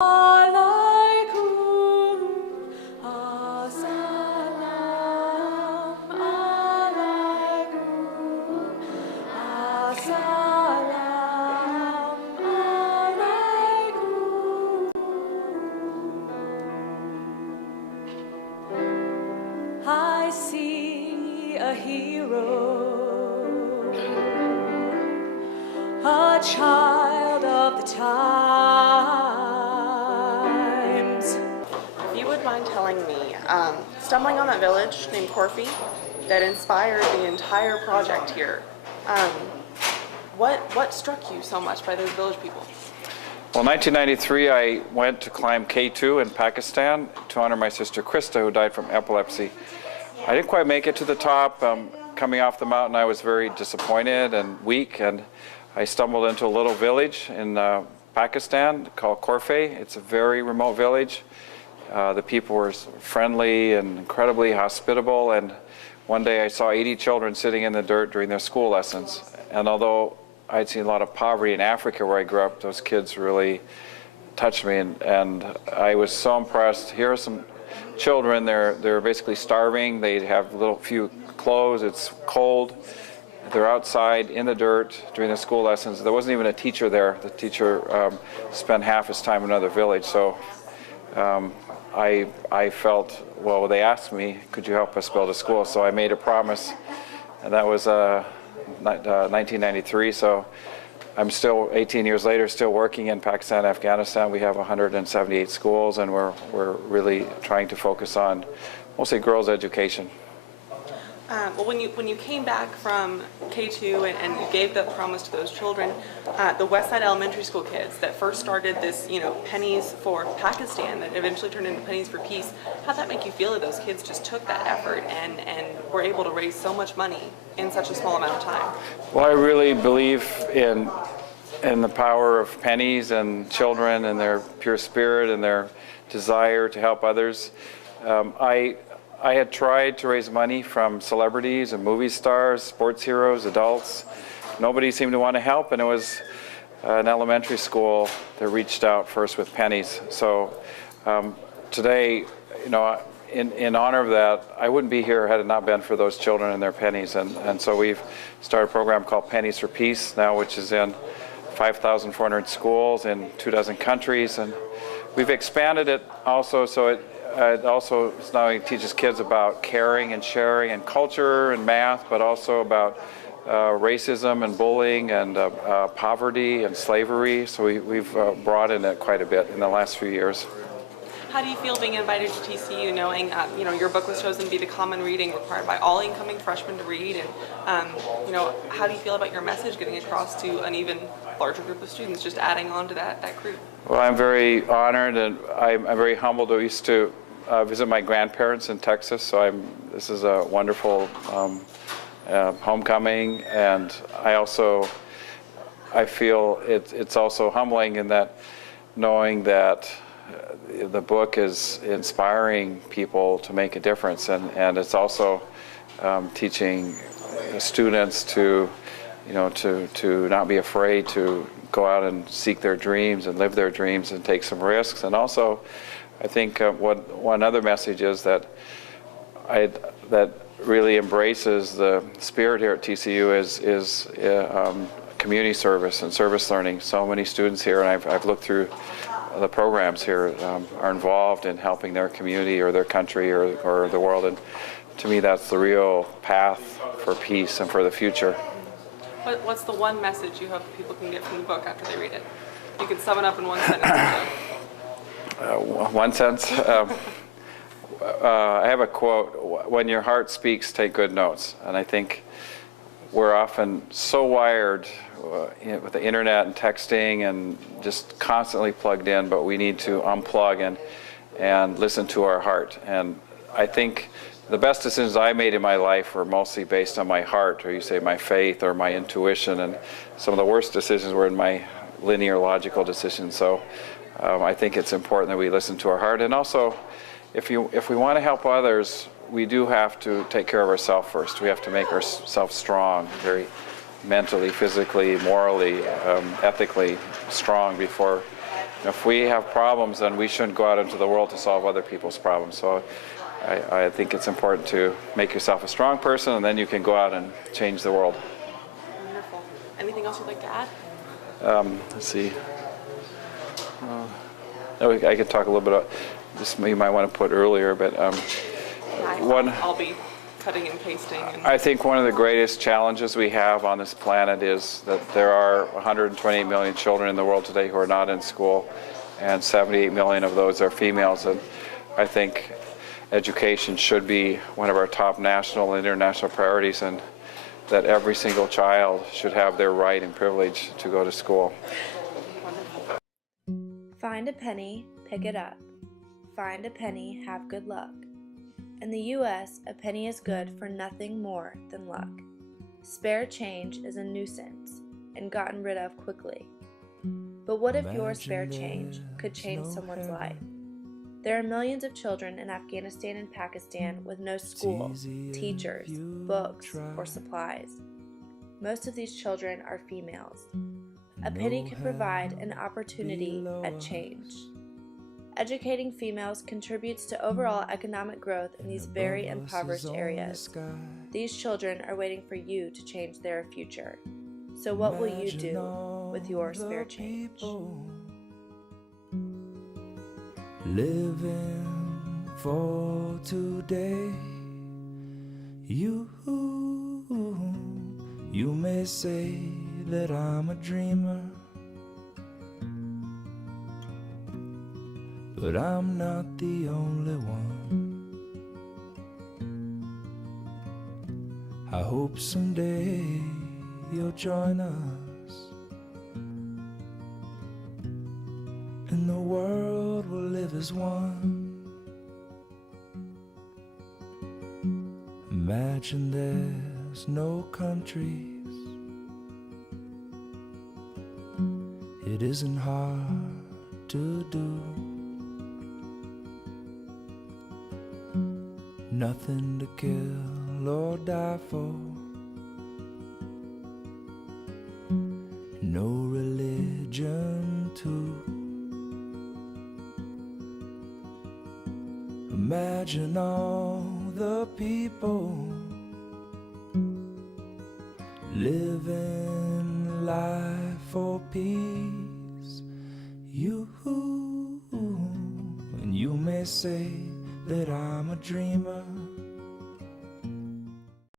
Alaikum, Assalam alaikum, Assalam alaikum. I see a hero, a child of the times. If you would mind telling me, stumbling on that village named Corfy that inspired the entire project here, what struck you so much by those village people? Well, in 1993, I went to climb K2 in Pakistan to honor my sister Krista, who died from epilepsy. I didn't quite make it to the top. Coming off the mountain, I was very disappointed and weak, and I stumbled into a little village in Pakistan called Corfy. It's a very remote village. The people were friendly and incredibly hospitable, and one day I saw 80 children sitting in the dirt during their school lessons. And although I'd seen a lot of poverty in Africa where I grew up, those kids really touched me, and I was so impressed. Here are some children, they're basically starving. They have few clothes, it's cold. They're outside in the dirt during the school lessons. There wasn't even a teacher there. The teacher spent half his time in another village. So I felt, well, they asked me, could you help us build a school? So I made a promise, and that was 1993. So I'm still, 18 years later, still working in Pakistan and Afghanistan. We have 178 schools, and we're really trying to focus on mostly girls' education. Well, when you came back from K2 and you gave that promise to those children, the Westside Elementary School kids that first started this, Pennies for Pakistan that eventually turned into Pennies for Peace, how'd that make you feel that those kids just took that effort and were able to raise so much money in such a small amount of time? Well, I really believe in the power of pennies and children and their pure spirit and their desire to help others. I had tried to raise money from celebrities and movie stars, sports heroes, adults. Nobody seemed to want to help, and it was an elementary school that reached out first with pennies. So today, in honor of that, I wouldn't be here had it not been for those children and their pennies. And so we've started a program called Pennies for Peace now, which is in 5,400 schools in 24 countries. And we've expanded it also so it also not only teaches kids about caring and sharing and culture and math, but also about racism and bullying and poverty and slavery. So we've broadened it quite a bit in the last few years. How do you feel being invited to TCU, knowing your book was chosen to be the common reading required by all incoming freshmen to read, and how do you feel about your message getting across to an even larger group of students, just adding on to that group? Well, I'm very honored, and I'm very humbled. I used to visit my grandparents in Texas, so this is a wonderful homecoming, and I feel it's also humbling in that knowing that the book is inspiring people to make a difference, and it's also teaching students to not be afraid to go out and seek their dreams and live their dreams and take some risks. And also, I think one other message is that really embraces the spirit here at TCU is community service and service learning. So many students here, and I've looked through the programs here, are involved in helping their community or their country or the world. And to me, that's the real path for peace and for the future. What's the one message you hope people can get from the book after they read it? You can sum it up in one sentence. One sentence? I have a quote: "When your heart speaks, take good notes." And I think we're often so wired with the internet and texting and just constantly plugged in, but we need to unplug and listen to our heart. And I think the best decisions I made in my life were mostly based on my heart, or you say my faith or my intuition, and some of the worst decisions were in my linear logical decisions. So I think it's important that we listen to our heart. And also, if we want to help others, we do have to take care of ourselves first. We have to make ourselves strong, very mentally, physically, morally, ethically strong before If we have problems, then we shouldn't go out into the world to solve other people's problems. So I think it's important to make yourself a strong person, and then you can go out and change the world. Wonderful. Anything else you'd like to add? Let's see. I could talk a little bit about this. You might want to put earlier, but I'll be cutting and pasting. I think one of the greatest challenges we have on this planet is that there are 128 million children in the world today who are not in school, and 78 million of those are females. And I think education should be one of our top national and international priorities, and that every single child should have their right and privilege to go to school. Find a penny, pick it up. Find a penny, have good luck. In the US, a penny is good for nothing more than luck. Spare change is a nuisance and gotten rid of quickly. But what if your spare change could change someone's life? There are millions of children in Afghanistan and Pakistan with no school, teachers, books, or supplies. Most of these children are females. A penny could provide an opportunity at change. Educating females contributes to overall economic growth in these very impoverished areas. These children are waiting for you to change their future. So what will you do with your spare change? Living for today, you may say that I'm a dreamer, but I'm not the only one. I hope someday you'll join us, and the world will live as one. Imagine there's no countries. It isn't hard to do. Nothing to kill or die for. No religion too. Imagine all the people living life for peace. And you may say that I'm a dreamer,